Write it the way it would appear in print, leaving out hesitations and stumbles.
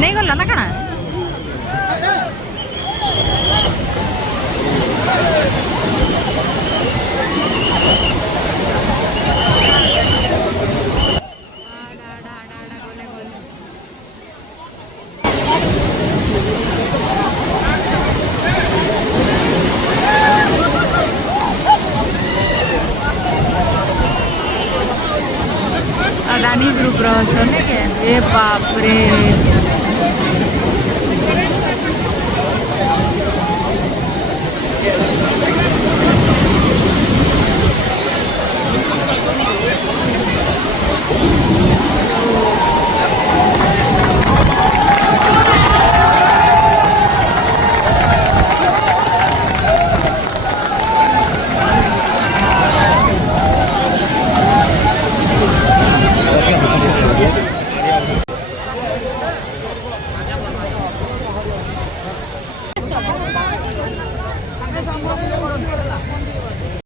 नहीं गला ना कणा अदानी ग्रुप रहो ने के ए बाप रे